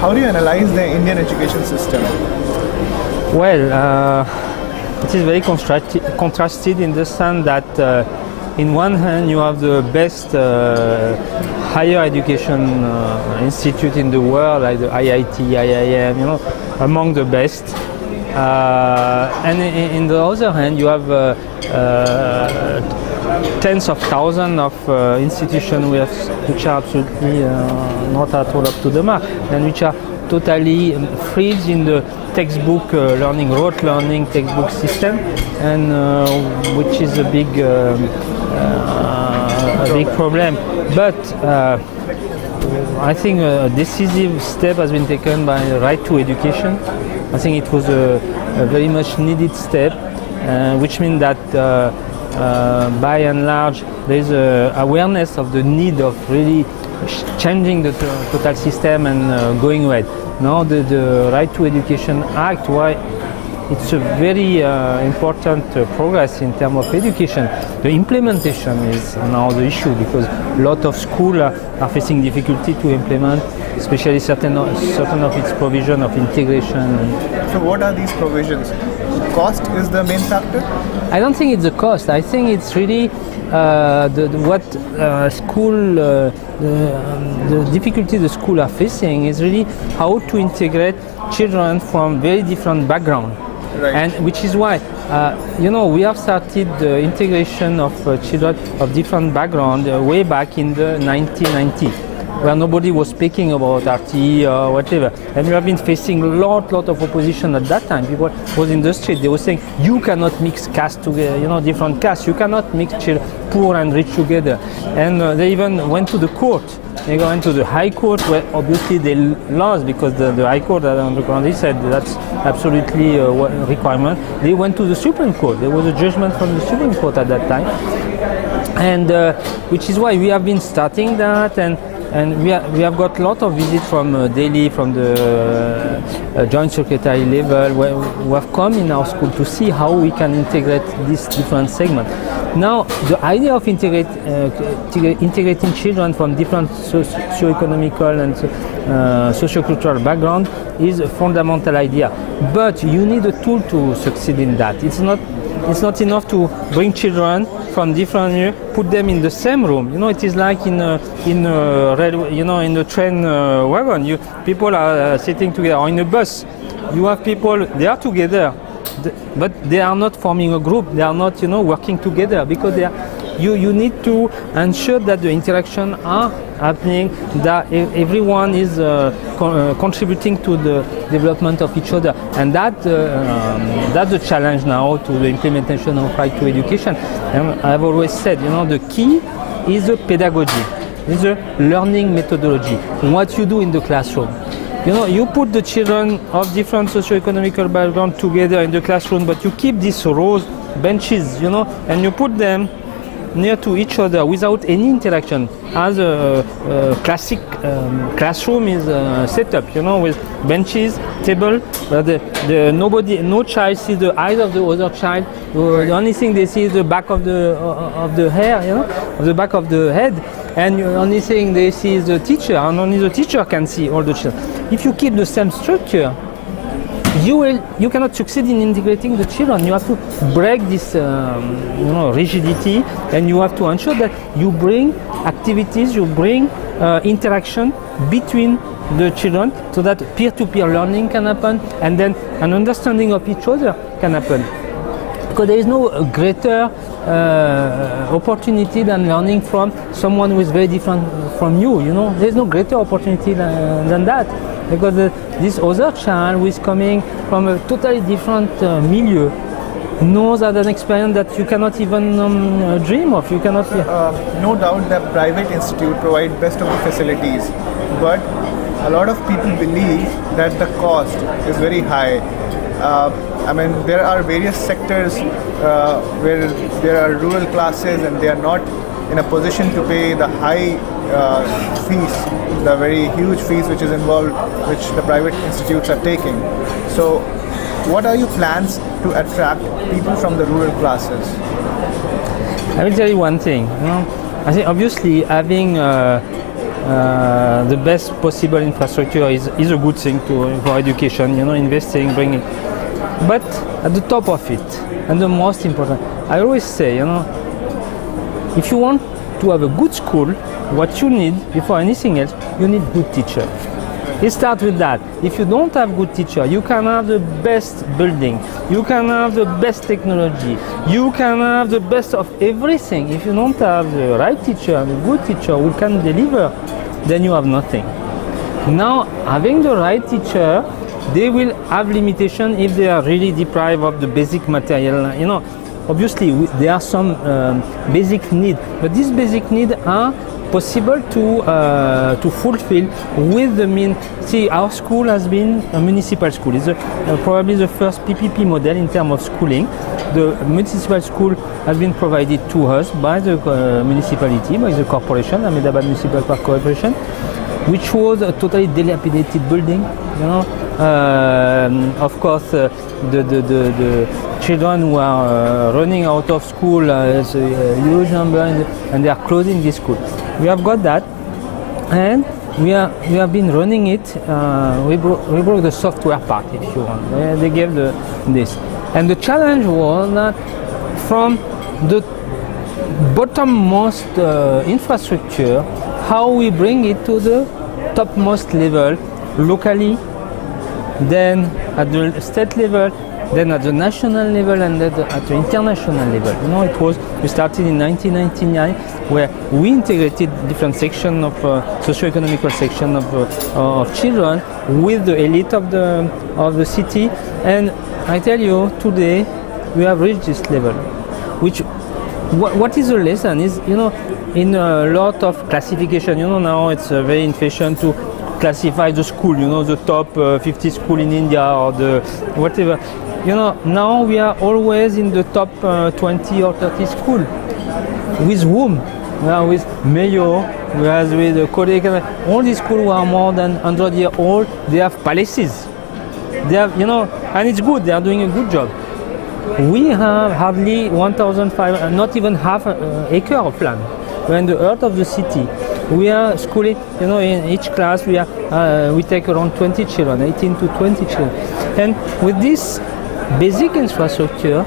How do you analyze the Indian education system? Well, it is very contrasted in the sense that in one hand you have the best higher education institute in the world, like the IIT, IIM, you know, among the best. And in the other hand, you have tens of thousands of institutions which are absolutely not at all up to the mark, and which are totally freeze in the textbook learning, rote learning textbook system, and which is a big problem. But I think a decisive step has been taken by the right to education. I think it was a very much needed step, which means that by and large there is awareness of the need of really changing the total system and going ahead. Now the Right to Education Act, why it's a very important progress in terms of education. The implementation is now the issue, because a lot of schools are facing difficulty to implement, especially certain of its provision of integration. So what are these provisions? Cost is the main factor? I don't think it's the cost. I think it's really the difficulty the school are facing is really how to integrate children from very different backgrounds. Right. And which is why, you know, we have started the integration of children of different backgrounds way back in the 1990s, where nobody was speaking about RTE or whatever. And we have been facing a lot of opposition at that time. People was in the street, they were saying, you cannot mix castes together, you know, different castes. You cannot mix poor and rich together. And they even went to the court. They went to the High Court, where obviously they lost, because the High Court on the ground, they said that's absolutely a requirement. They went to the Supreme Court. There was a judgment from the Supreme Court at that time. And which is why we have been starting that, and we have got a lot of visits from Delhi, from the Joint Secretary level, who have come in our school to see how we can integrate these different segments. Now, the idea of integrating children from different socio-economical and socio-cultural background is a fundamental idea. But you need a tool to succeed in that. It's not enough to bring children from different, put them in the same room. You know, it is like in a railway, you know, in the train wagon. People are sitting together, or in a bus. You have people, they are together, but they are not forming a group. They are not, you know, working together, because they are. You need to ensure that the interaction are happening, that everyone is contributing to the development of each other, and that's the challenge now to the implementation of right to education. And I've always said, you know, the key is the pedagogy, is the learning methodology, what you do in the classroom. You know, you put the children of different socio-economical background together in the classroom, but you keep these rows, benches, you know, and you put them near to each other without any interaction, as a classic classroom is set up, you know, with benches, table, but no child sees the eyes of the other child. The only thing they see is the back of the hair, you know, of the back of the head, and the only thing they see is the teacher, and only the teacher can see all the children. If you keep the same structure, you cannot succeed in integrating the children. You have to break this rigidity, and you have to ensure that you bring activities, you bring interaction between the children, so that peer-to-peer learning can happen, and then an understanding of each other can happen. Because there is no greater opportunity than learning from someone who is very different from you. You know, there is no greater opportunity than that. Because this other child who is coming from a totally different milieu knows that an experience that you cannot even dream of. You cannot. No doubt that private institutes provide best of the facilities, but a lot of people believe that the cost is very high. I mean, there are various sectors where there are rural classes and they are not in a position to pay the high fees, the very huge fees which is involved, which the private institutes are taking. So what are your plans to attract people from the rural classes? I will tell you one thing. You know, I think obviously having the best possible infrastructure is a good thing for education, investing, bringing. But at the top of it, and the most important, I always say, if you want to have a good school, what you need, before anything else, you need good teacher. It starts with that. If you don't have good teacher, you can have the best building, you can have the best technology, you can have the best of everything. If you don't have the right teacher and a good teacher who can deliver, then you have nothing. Now, having the right teacher, they will have limitation if they are really deprived of the basic material. Obviously, there are some basic needs, but these basic needs are possible to fulfill with the means. See, our school has been a municipal school. It's probably the first PPP model in terms of schooling. The municipal school has been provided to us by the municipality, by the corporation, Ahmedabad Municipal Park Corporation, which was a totally dilapidated building. Of course, the children who are running out of school is a huge number, and they are closing this school. We have got that, and we have been running it. We broke the software part, if you want. They gave this, and the challenge was that from the bottommost infrastructure, how we bring it to the topmost level locally, then at the state level, then at the national level, and then at the international level. We started in 1999, where we integrated different sections of socio-economical section of children with the elite of the city. And I tell you, today we have reached this level. What is the lesson is, in a lot of classification, now it's very in fashion to classify the school, the top 50 school in India or the whatever. Now we are always in the top 20 or 30 school. With whom? With Mayo, with Korea. All these schools who are more than 100 years old, they have palaces. They have, and it's good, they are doing a good job. We have hardly 1,500, not even half an acre of land. We're in the heart of the city. We are schooling, in each class we take around 20 children, 18 to 20 children. And with this basic infrastructure,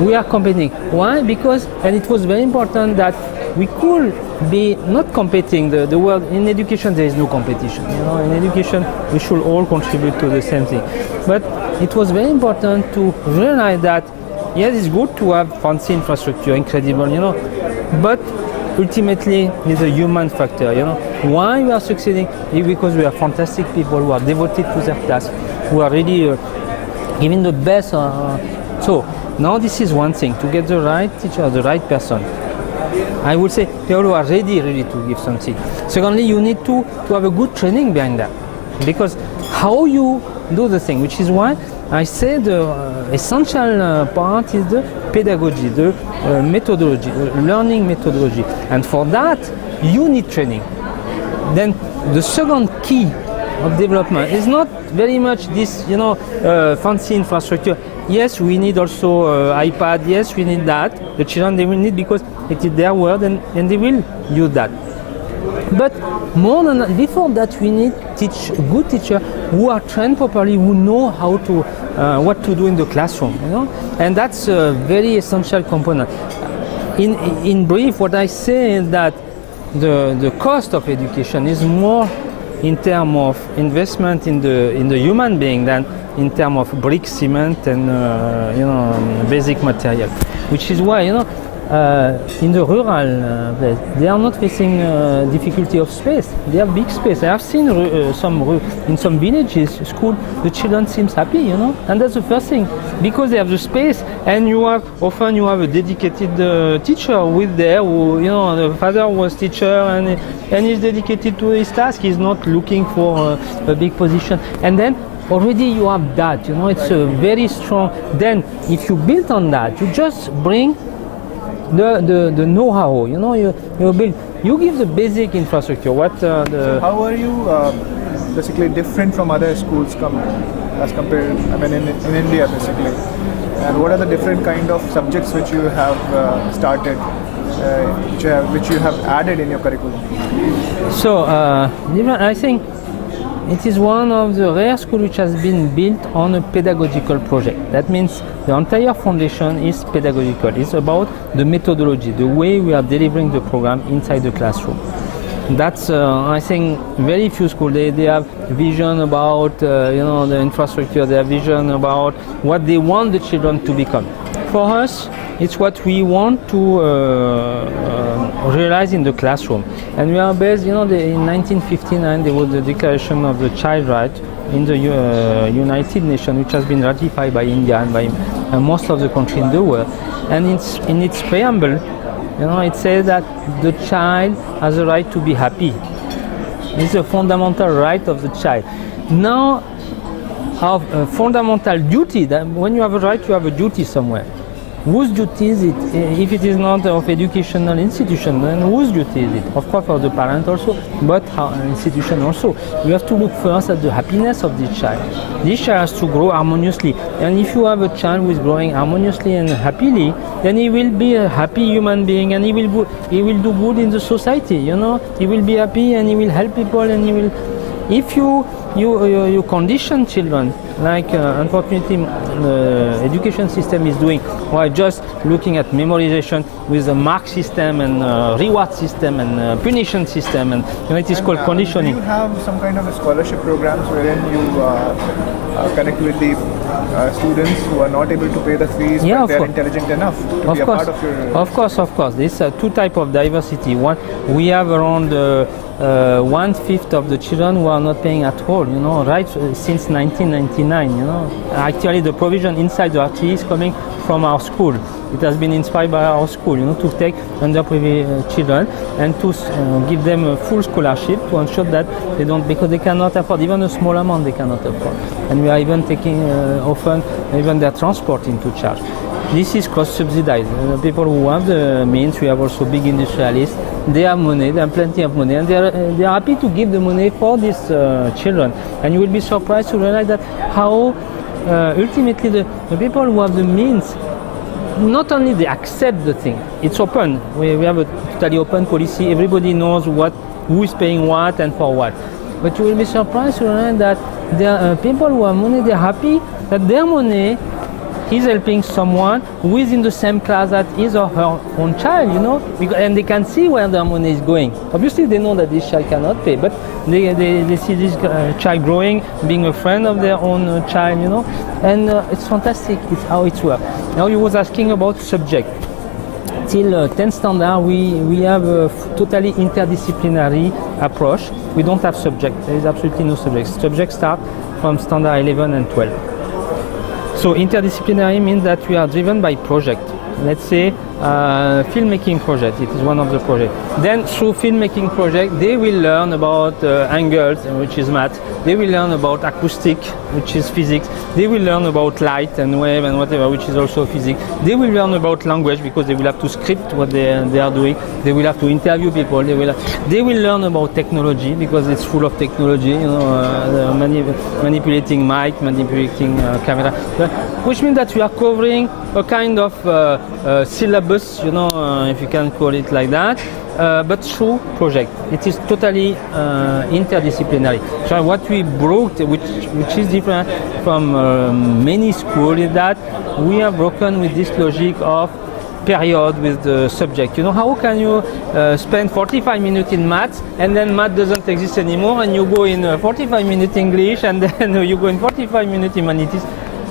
we are competing. Why? Because, and it was very important that we could be not competing. The world in education, there is no competition. In education, we should all contribute to the same thing. But it was very important to realize that yes, it's good to have fancy infrastructure, incredible, but ultimately it's a human factor. Why we are succeeding? Because we are fantastic people who are devoted to their task, who are really giving the best. So now this is one thing, to get the right teacher, the right person. I would say people who are ready to give something. Secondly, you need to have a good training behind that, because how you do the thing, which is why I say the essential part is the pedagogy, the methodology, learning methodology, and for that you need training. Then the second key of development is not very much this, fancy infrastructure. Yes, we need also iPad. Yes, we need that. The children, they will need, because it is their world, and they will use that. But more than that, before that, we need good teachers who are trained properly, who know how to what to do in the classroom. And that's a very essential component. In brief, what I say is that the cost of education is more in terms of investment in the human being than in terms of brick, cement, and basic material. Which is why in the rural place, they are not facing difficulty of space. They have big space. I have seen in some villages, school, the children seems happy, and that's the first thing, because they have the space, and often you have a dedicated teacher with there, who, the father was teacher, and he's dedicated to his task. He's not looking for a big position, and then already you have that. It's a very strong. Then if you build on that, you just bring the know-how, you build, you give the basic infrastructure. So how are you basically different from other schools as compared, in India basically? And what are the different kind of subjects which you have started? which you have added in your curriculum? So, I think it is one of the rare schools which has been built on a pedagogical project. That means the entire foundation is pedagogical. It's about the methodology, the way we are delivering the program inside the classroom. That's, I think, very few schools. They have vision about, the infrastructure. They have vision about what they want the children to become. For us, it's what we want to realize in the classroom. And we are based, in 1959 there was the Declaration of the Child Right in the United Nations, which has been ratified by India and by most of the countries in the world. And in its preamble, it says that the child has a right to be happy. It's a fundamental right of the child. Now, our fundamental duty, that when you have a right, you have a duty somewhere. Whose duty is it? If it is not of educational institution, then whose duty is it? Of course, for the parent also, but our institution also. We have to look first at the happiness of this child. This child has to grow harmoniously, and if you have a child who is growing harmoniously and happily, then he will be a happy human being, and he will do good in the society. He will be happy and he will help people, and he will. If you condition children, like unfortunately the education system is doing, while just looking at memorization with a mark system and reward system and punition system, and it is called conditioning. Do you have some kind of a scholarship programs wherein you connect with the students who are not able to pay the fees, but they are intelligent enough to be a part of your... Of course. There's two types of diversity. One, we have around 1/5 of the children who are not paying at all, right since 1999, Actually, the provision inside the RTE is coming from our school. It has been inspired by our school, to take underprivileged children and to give them a full scholarship to ensure that they don't, because they cannot afford, even a small amount they cannot afford. And we are even taking often even their transport into charge. This is cross-subsidized. People who have the means, we have also big industrialists, they have money, they have plenty of money, and they are happy to give the money for these children. And you will be surprised to realize that how ultimately the people who have the means, not only they accept the thing, it's open. We have a totally open policy, everybody knows who is paying what and for what. But you will be surprised to realize that there are people who have money, they are happy that their money is helping someone who is in the same class as his or her own child, and they can see where their money is going. Obviously, they know that this child cannot pay, but they see this child growing, being a friend of their own child, and it's fantastic. It's how it works. Now, you was asking about subject. Till 10th standard, we have a totally interdisciplinary approach. We don't have subject. There is absolutely no subject. Subjects start from standard 11 and 12. So interdisciplinary means that we are driven by project. Let's say filmmaking project, it is one of the projects. Then through filmmaking project, they will learn about angles, which is math. They will learn about acoustic, which is physics. They will learn about light and wave and whatever, which is also physics. They will learn about language because they will have to script what they are doing. They will have to interview people. They will learn about technology because it's full of technology, manipulating mic, manipulating camera, which means that we are covering a kind of syllabus, if you can call it like that, but through project. It is totally interdisciplinary. So what we brought, which is different from many schools, is that we have broken with this logic of period with the subject. How can you spend 45 minutes in maths and then math doesn't exist anymore, and you go in 45 minutes English and then you go in 45 minutes humanities?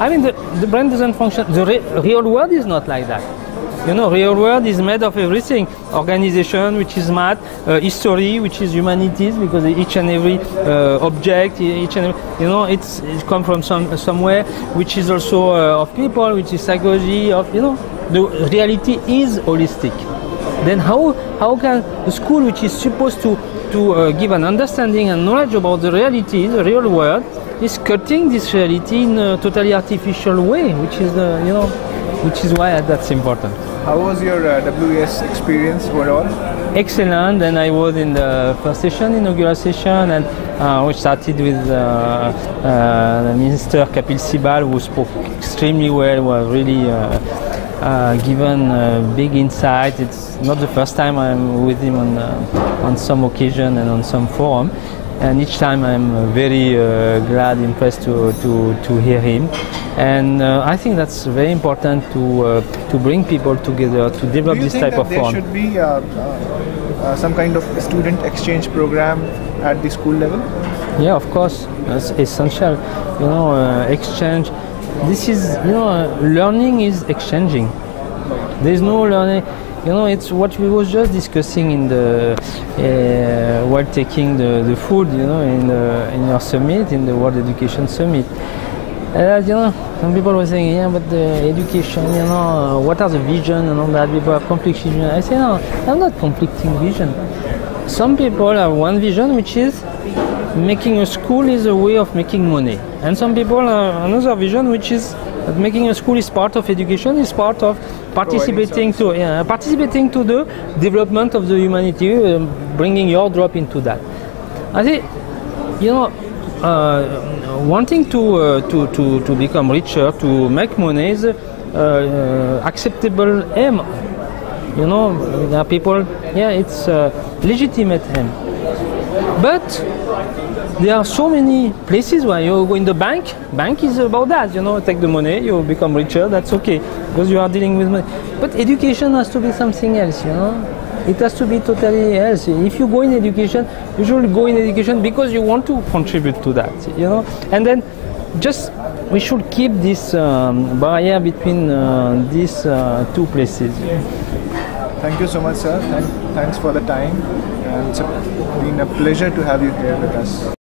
I mean, the brain doesn't function. The real world is not like that. Real world is made of everything. Organization, which is math, history, which is humanities, because each and every object, each and every, it's come from somewhere, which is also of people, which is psychology, the reality is holistic. Then how can the school, which is supposed to give an understanding and knowledge about the reality, the real world, is cutting this reality in a totally artificial way, which is why that's important. How was your WES experience overall? Excellent. And I was in the first session, inaugural session, and we started with the Minister Kapil Sibal, who spoke extremely well, was really given big insight. It's not the first time I'm with him on some occasion and on some forum, and each time I'm very glad, impressed to hear him. And I think that's very important to bring people together to develop this type of forum. Do you think that there should be some kind of student exchange program at the school level? Yeah, of course, it's essential. Exchange. This is, learning is exchanging. There's no learning. It's what we was just discussing in the while taking the food. In your summit, in the World Education Summit. Some people were saying, yeah, but the education, what are the vision and all that? People have conflicting vision. I say, no, I'm not conflicting vision. Some people have one vision, which is making a school is a way of making money. And some people have another vision, which is that making a school is part of education, is part of participating to the development of the humanity, bringing your drop into that. I think, wanting to become richer, to make money is acceptable aim. There are people, it's a legitimate aim. But there are so many places where you go in the bank. Bank is about that, take the money, you become richer, that's okay, because you are dealing with money. But education has to be something else, It has to be totally else. If you go in education, you should go in education because you want to contribute to that, And then we should keep this barrier between these two places. Thank you so much, sir. Thanks for the time. And it's been a pleasure to have you here with us.